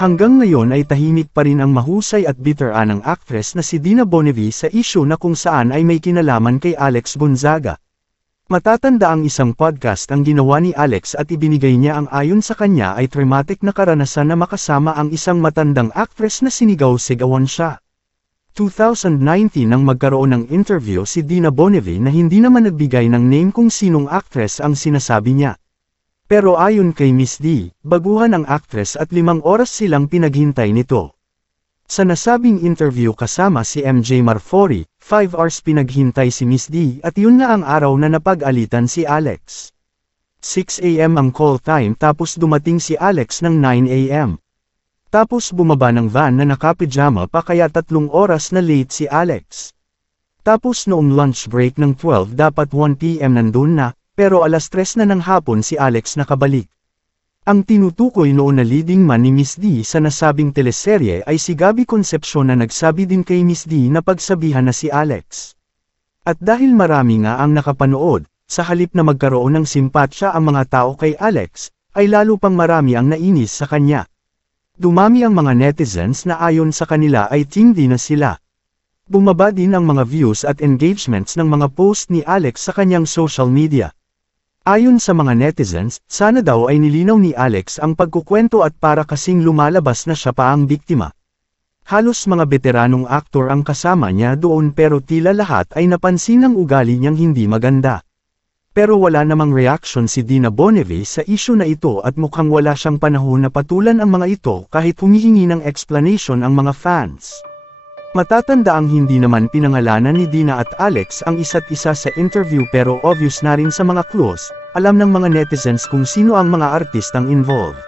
Hanggang ngayon ay tahimik pa rin ang mahusay at bitter-anang actress na si Dina Bonnevie sa issue na kung saan ay may kinalaman kay Alex Gonzaga. Matatanda ang isang podcast ang ginawa ni Alex at ibinigay niya ang ayon sa kanya ay traumatic na karanasan na makasama ang isang matandang actress na sinigaw-sigawan siya. 2019 nang magkaroon ng interview si Dina Bonnevie na hindi naman nagbigay ng name kung sinong actress ang sinasabi niya. Pero ayon kay Miss D, baguhan ang actress at 5 oras silang pinaghintay nito. Sa nasabing interview kasama si MJ Marfori, 5 hours pinaghintay si Miss D at yun nga ang araw na napag-alitan si Alex. 6 AM ang call time tapos dumating si Alex ng 9 AM. Tapos bumaba ng van na nakapijama pa kaya 3 oras na late si Alex. Tapos noong lunch break ng 12 dapat 1 PM nandun na, pero alas 3 na ng hapon si Alex nakabalik. Ang tinutukoy noon na leading man ni Miss D sa nasabing teleserye ay si Gabby Concepcion na nagsabi din kay Miss D na pagsabihan na si Alex. At dahil marami nga ang nakapanood, sa halip na magkaroon ng simpatsya ang mga tao kay Alex, ay lalo pang marami ang nainis sa kanya. Dumami ang mga netizens na ayon sa kanila ay team D na sila. Bumaba din ang mga views at engagements ng mga post ni Alex sa kanyang social media. Ayon sa mga netizens, sana daw ay nilinaw ni Alex ang pagkukwento at para kasing lumalabas na siya pa ang biktima. Halos mga veteranong aktor ang kasama niya doon pero tila lahat ay napansin ang ugali niyang hindi maganda. Pero wala namang reaction si Dina Bonnevie sa issue na ito at mukhang wala siyang panahon na patulan ang mga ito kahit humihingi ng explanation ang mga fans. Matatanda ang hindi naman pinangalanan ni Dina at Alex ang isa't isa sa interview pero obvious na rin sa mga clues, alam ng mga netizens kung sino ang mga artistang involved.